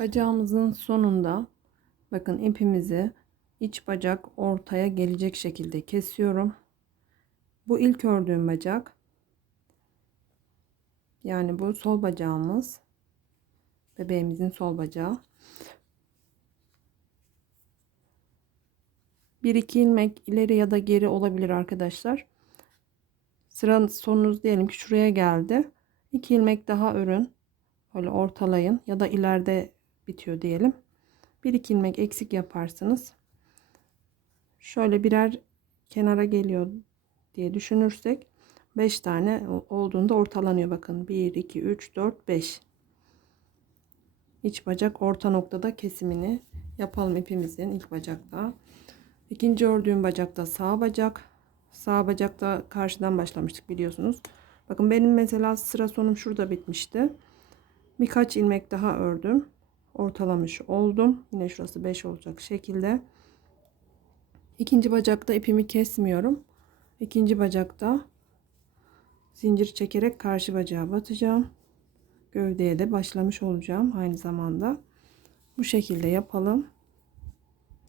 Bacağımızın sonunda bakın ipimizi iç bacak ortaya gelecek şekilde kesiyorum. Bu ilk ördüğüm bacak. Yani bu sol bacağımız. Bebeğimizin sol bacağı. Bir iki ilmek ileri ya da geri olabilir arkadaşlar. Sıra sonunuz diyelim ki şuraya geldi. 2 ilmek daha örün. Böyle ortalayın ya da ileride bitiyor diyelim. Bir iki ilmek eksik yaparsınız. Şöyle birer kenara geliyor diye düşünürsek 5 tane olduğunda ortalanıyor bakın. 1 2 3 4 5. İç bacak orta noktada kesimini yapalım ipimizin ilk bacakta. İkinci ördüğüm bacakta sağ bacak. Sağ bacakta karşıdan başlamıştık biliyorsunuz. Bakın benim mesela sıra sonum şurada bitmişti. Birkaç ilmek daha ördüm. Ortalamış oldum. Yine şurası 5 olacak şekilde. İkinci bacakta ipimi kesmiyorum. İkinci bacakta zincir çekerek karşı bacağa batacağım. Gövdeye de başlamış olacağım aynı zamanda. Bu şekilde yapalım.